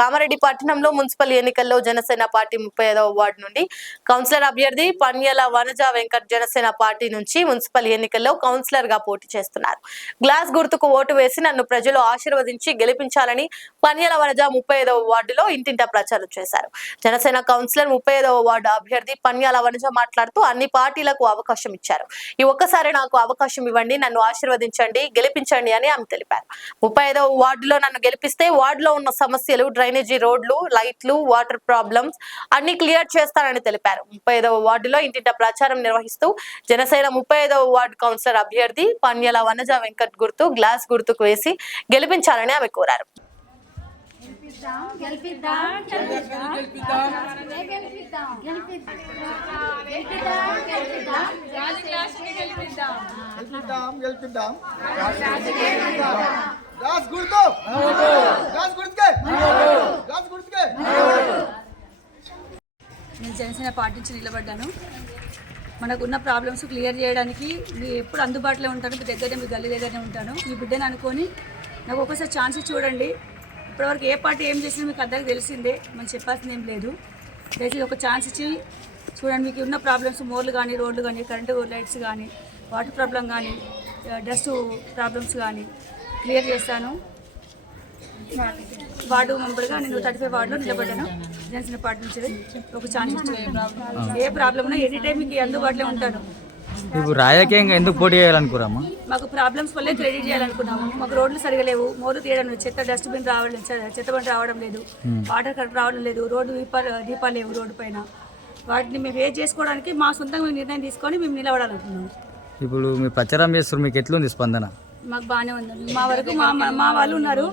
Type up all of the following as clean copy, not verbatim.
కామారెడ్డి పట్టణంలో మున్సిపల్ ఎన్నికల్లో Janasena party 35వ ward నుండి కౌన్సిలర్ అభ్యర్థి పన్యల వనజ వెంకట్ జనసేన పార్టీ నుంచి మున్సిపల్ ఎన్నికల్లో కౌన్సిలర్ గా పోటీ చేస్తున్నారు. గ్లాస్ గుర్తుకు ఓటు వేసి నన్ను ప్రజలు ఆశీర్వదించి గెలిపించాలని పన్యల వనజ 35వ వార్డులో ఇంటింటా ప్రచారం చేశారు. జనసేన కౌన్సిలర్ 35వ వార్డు అభ్యర్థి పన్యల వనజ మాట్లాడుతూ అన్ని పార్టీలకు అవకాశం ఇచ్చారు. ఈ ఒక్కసారి నాకు అవకాశం ఇవ్వండి, నన్ను ఆశీర్వదించండి, గెలిపించండి అని ఆమె తెలిపారు. 35వ వార్డులో నన్ను గెలిపిస్తే వార్డులో ఉన్న సమస్యలు, డ్రైనేజీ, రోడ్లు, లైట్లు, వాటర్ ప్రాబ్లమ్స్ అన్ని క్లియర్ చేస్తానని తెలిపారు. 35వ వార్డులో ఇంటింటా ప్రచారం నిర్వహిస్తూ జనసేన 35వ వార్డు కౌన్సిలర్ అభ్యర్థి పన్యల వనజ వెంకట్ గ్లాస్ గుర్తుకు వేసి గెలిపించాలని ఆమె కోరారు. నేను జనసేన పార్టీ నుంచి నిలబడ్డాను. మనకున్న ప్రాబ్లమ్స్ క్లియర్ చేయడానికి మీరు ఎప్పుడు అందుబాటులో ఉంటాను, మీ దగ్గరనే, మీ గల్లి దగ్గరనే ఉంటాను. మీ బిడ్డను అనుకొని నాకు ఒకసారి ఛాన్స్ చూడండి. ఇప్పటివరకు ఏ పార్టీ ఏం చేసినా మీకు అందరికీ తెలిసిందే, మనం చెప్పాల్సింది ఏం లేదు. దయచేసి ఒక ఛాన్స్ ఇచ్చి చూడండి. మీకు ఉన్న ప్రాబ్లమ్స్, మోర్లు కానీ, రోడ్లు కానీ, కరెంటు లైట్స్ కానీ, వాటర్ ప్రాబ్లం కానీ, డస్ట్ ప్రాబ్లమ్స్ కానీ క్లియర్ చేస్తాను. వార్డు మెంబర్గా నేను 35 వార్డులో నిలబడ్డాను. జనసేన పార్టీ నుంచి ఒక ఛాన్స్ ఇచ్చి ఏ ప్రాబ్లం ఉన్నా ఎనీ టైం మీకు అందుబాటులో ఉంటాను. ఇప్పుడు రాజకీయంగా ఎందుకు పోటీ చేయాలనుకున్నామా? మాకు ప్రాబ్లమ్స్ వల్లే క్రెడిట్ చేయాలనుకున్నాము. మాకు రోడ్లు సరిగా లేవు, మోర్లు తీయడం లేదు, డస్ట్బిన్ రావడం, చెత్త బండి రావడం లేదు, వాటర్ కరెక్ట్ రావడం లేదు, రోడ్డు దీపాలు లేవు రోడ్డు పైన. వాటిని మేము వేస్ట్ చేసుకోవడానికి మా సొంతంగా మేము నిర్ణయం తీసుకొని మేము నిలబడాలనుకున్నాము. ఇప్పుడు మీరు ప్రచారం చేస్తారు, మీకు ఎట్లుంది స్పందన? మాకు బాగానే ఉందండి. మా వరకు మా వాళ్ళు ఉన్నారు.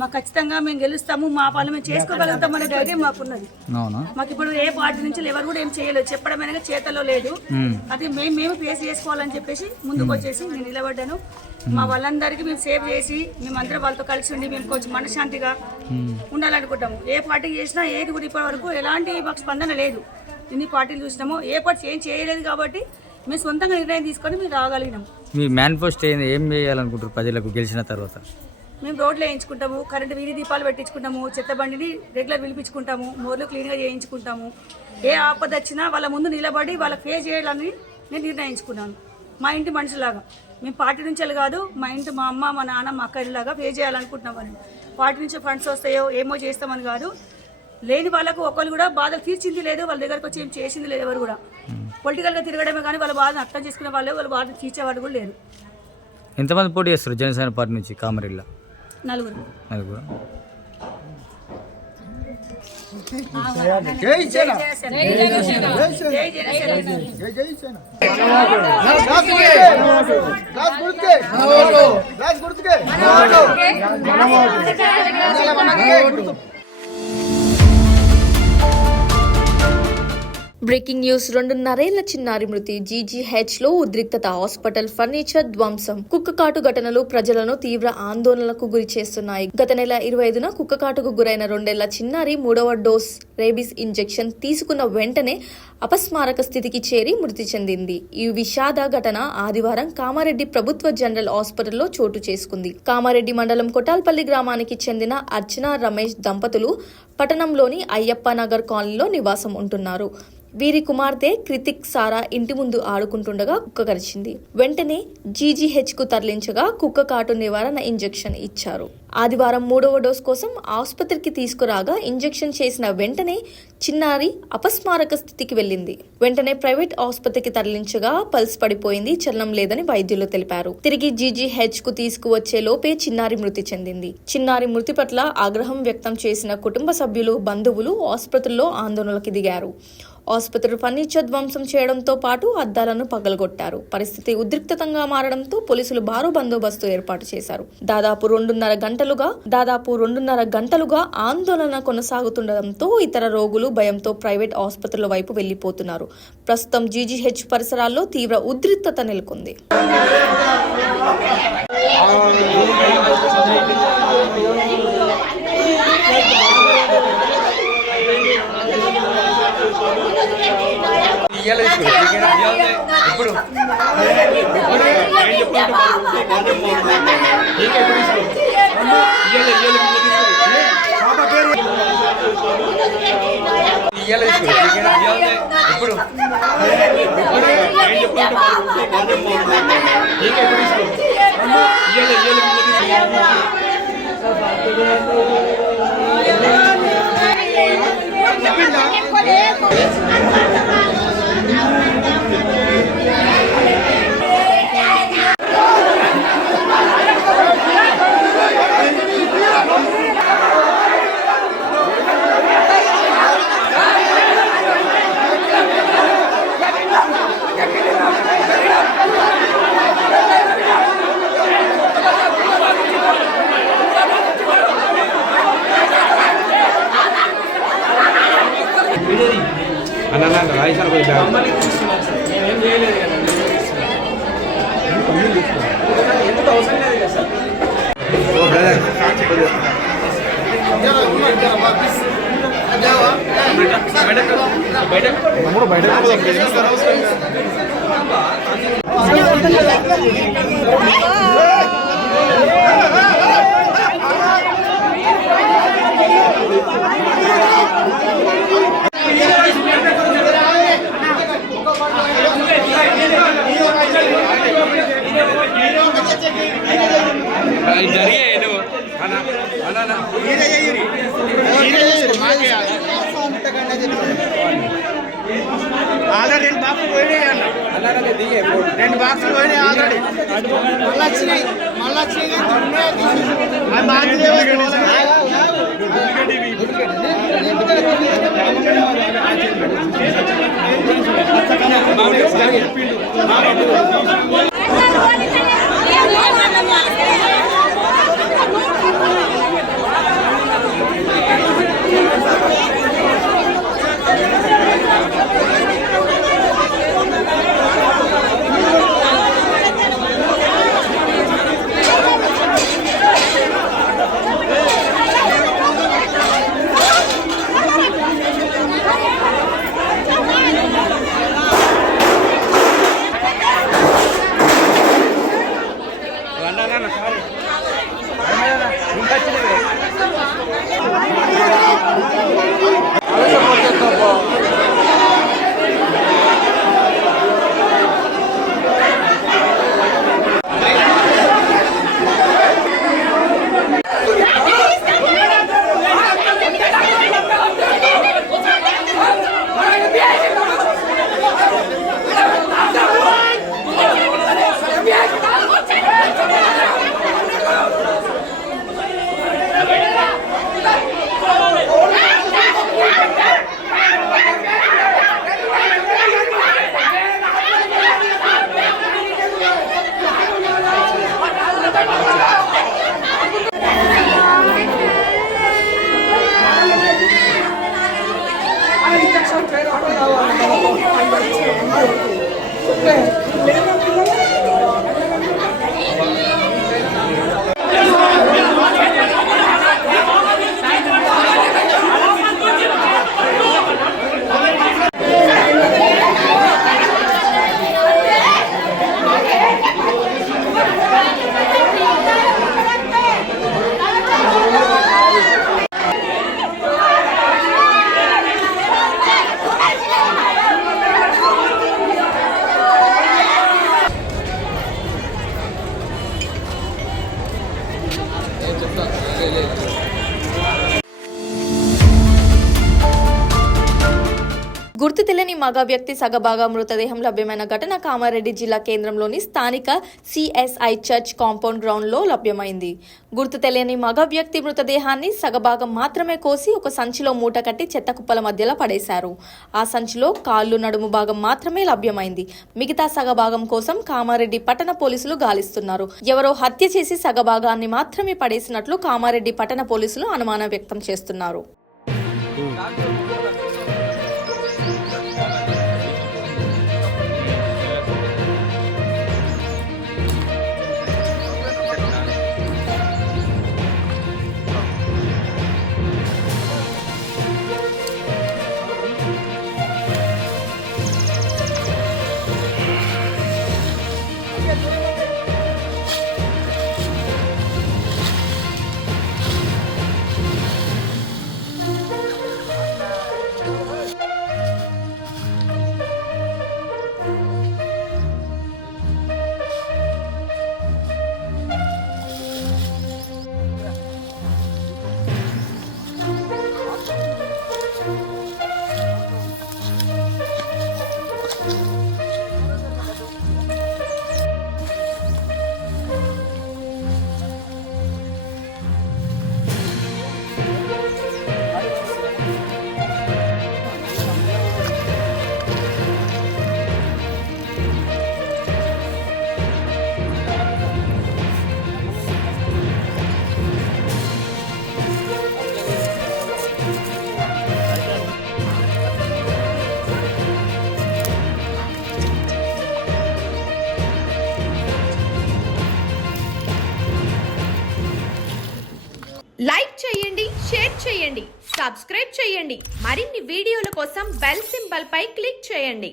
మాకు ఖచ్చితంగా మేము గెలుస్తాము, మా పనులు మేము చేసుకోగలుగుతాం అనే ధైర్యం మాకున్నది. మాకు ఇప్పుడు ఏ పార్టీ నుంచి ఎవరు కూడా ఏం చేయలేదు, చెప్పడమైనా చేతలో లేదు. అది మేము ఫేస్ చేసుకోవాలని చెప్పేసి ముందుకు వచ్చేసి నేను నిలబడ్డాను. మా వాళ్ళందరికీ మేము సేవ్ చేసి మేమందరం వాళ్ళతో కలిసి ఉండి మేము కొంచెం మనశ్శాంతిగా ఉండాలనుకుంటాము. ఏ పార్టీ చేసినా ఏది కూడా ఇప్పటి వరకు ఎలాంటి మాకు స్పందన లేదు. ఇన్ని పార్టీలు చూసినాము, ఏ పార్టీ ఏం చేయలేదు కాబట్టి మేము సొంతంగా నిర్ణయం తీసుకొని మేము రాగలిగినాము. మీ మేనిఫెస్టో ఏం చేయాలనుకుంటారు ప్రజలకు గెలిచిన తర్వాత? మేము రోడ్లు వేయించుకుంటాము, కరెంటు వీధి దీపాలు పెట్టించుకుంటాము, చెత్త బండిని రెగ్యులర్ పిలిపించుకుంటాము, మోర్లు క్లీన్గా చేయించుకుంటాము. ఏ ఆపద వచ్చినా వాళ్ళ ముందు నిలబడి వాళ్ళకి ఫేస్ చేయాలని నేను నిర్ణయించుకున్నాను. మా ఇంటి మనుషులాగా మేము పార్టీ నుంచి కాదు, మా ఇంటి మా అమ్మ, మా నాన్న, మా అక్కలాగా ఫేస్ చేయాలనుకుంటున్నామని. పార్టీ నుంచి ఫండ్స్ వస్తాయో ఏమో చేస్తామని కాదు. లేని వాళ్ళకు ఒకరు కూడా బాధలు తీర్చింది లేదు, వాళ్ళ దగ్గరకు వచ్చి ఏం చేసింది లేదు. ఎవరు కూడా పొలిటికల్గా తిరగడమే కానీ వాళ్ళ బాధను అర్థం చేసుకునే వాళ్ళే, వాళ్ళ బాధ తీర్చేవాడు కూడా లేరు. ఎంతమంది పోటీ చేస్తారు జనసేన పార్టీ నుంచి కామారెడ్డిలో? నలుగురు. Breaking news. 2.5 ఏళ్ల చిన్నారి మృతి, జీజీహెచ్ లో ఉద్రిక్తత, హాస్పిటల్ ఫర్నిచర్ ధ్వంసం. కుక్కకాటు ఘటనలు ప్రజలను తీవ్ర ఆందోళనకు గురి చేస్తున్నాయి. గత నెల 25న కుక్కకాటుకు గురైన 2 ఏళ్ల చిన్నారి 3వ డోస్ రేబీస్ ఇంజెక్షన్ తీసుకున్న వెంటనే అపస్మారక స్థితికి చేరి మృతి చెందింది. ఈ విషాద ఘటన ఆదివారం కామారెడ్డి ప్రభుత్వ జనరల్ హాస్పిటల్లో చోటు చేసుకుంది. కామారెడ్డి మండలం కొటాల్పల్లి గ్రామానికి చెందిన అర్చన రమేష్ దంపతులు పట్టణంలోని అయ్యప్ప నగర్ కాలనీలో నివాసం ఉంటున్నారు. వీరి కుమార్తె కృతిక్ సారా ఇంటి ముందు ఆడుకుంటుండగా కుక్క కరిచింది. వెంటనే జీజీహెచ్ కు తరలించగా కుక్క కాటు నివారణ ఇంజెక్షన్ ఇచ్చారు. ఆదివారం 3వ డోస్ కోసం ఆసుపత్రికి తీసుకురాగా ఇంజెక్షన్ చేసిన వెంటనే చిన్నారి అపస్మారక స్థితికి వెళ్లింది. వెంటనే ప్రైవేట్ ఆసుపత్రికి తరలించగా పల్స్ పడిపోయింది, చలనం లేదని వైద్యులు తెలిపారు. తిరిగి జీజీహెచ్ కు తీసుకువచ్చే లోపే చిన్నారి మృతి చెందింది. చిన్నారి మృతి పట్ల ఆగ్రహం వ్యక్తం చేసిన కుటుంబ సభ్యులు, బంధువులు ఆసుపత్రిలో ఆందోళనకు దిగారు. ఆసుపత్రి ఫర్నిచర్ ధ్వంసం చేయడంతో పాటు అద్దాలను పగలగొట్టారు. పరిస్థితి ఉద్రిక్తంగా మారడంతో పోలీసులు భారీ బందోబస్తు ఏర్పాటు చేశారు. దాదాపు 2.5 గంటలుగా ఆందోళన కొనసాగుతుండటంతో ఇతర రోగులు భయంతో ప్రైవేట్ ఆసుపత్రుల వైపు వెళ్లిపోతున్నారు. ప్రస్తుతం జీజీహెచ్ పరిసరాల్లో తీవ్ర ఉద్రిక్తత నెలకొంది. ఇప్పుడు ఇయ్యాలి ఇప్పుడు అన్న రాయిసారి ఎందుకు అవసరం లేదు కదా సార్. ఓ బ్రదర్ జరిగే నువ్వు ఆల్రెడీ 2 బాక్సులు పోయినాయి అన్న. 2 బాక్సులు పోయినాయి ఆల్రెడీ. మళ్ళీ వచ్చినాయి అది గుర్తు తెలియని మగ వ్యక్తి సగభాగం మృతదేహం లభ్యమైన ఘటన కామారెడ్డి జిల్లా కేంద్రంలోని స్థానిక సిఎస్ఐ చర్చ్ కాంపౌండ్ గ్రౌండ్ లో లభ్యమైంది. గుర్తు తెలియని మగ వ్యక్తి మృతదేహాన్ని సగభాగం మాత్రమే కోసి ఒక సంచిలో మూట కట్టి చెత్త కుప్పల మధ్యలో పడేశారు. ఆ సంచిలో కాళ్ళు నడుము భాగం మాత్రమే లభ్యమైంది. మిగతా సగభాగం కోసం కామారెడ్డి పట్టణ పోలీసులు గాలిస్తున్నారు. ఎవరో హత్య చేసి సగభాగాన్ని మాత్రమే పడేసినట్లు కామారెడ్డి పట్టణ పోలీసులు అనుమానం వ్యక్తం చేస్తున్నారు. లైక్ చేయండి, షేర్ చేయండి, సబ్స్క్రైబ్ చేయండి. మరిన్ని వీడియోల కోసం బెల్ సింబల్ పై క్లిక్ చేయండి.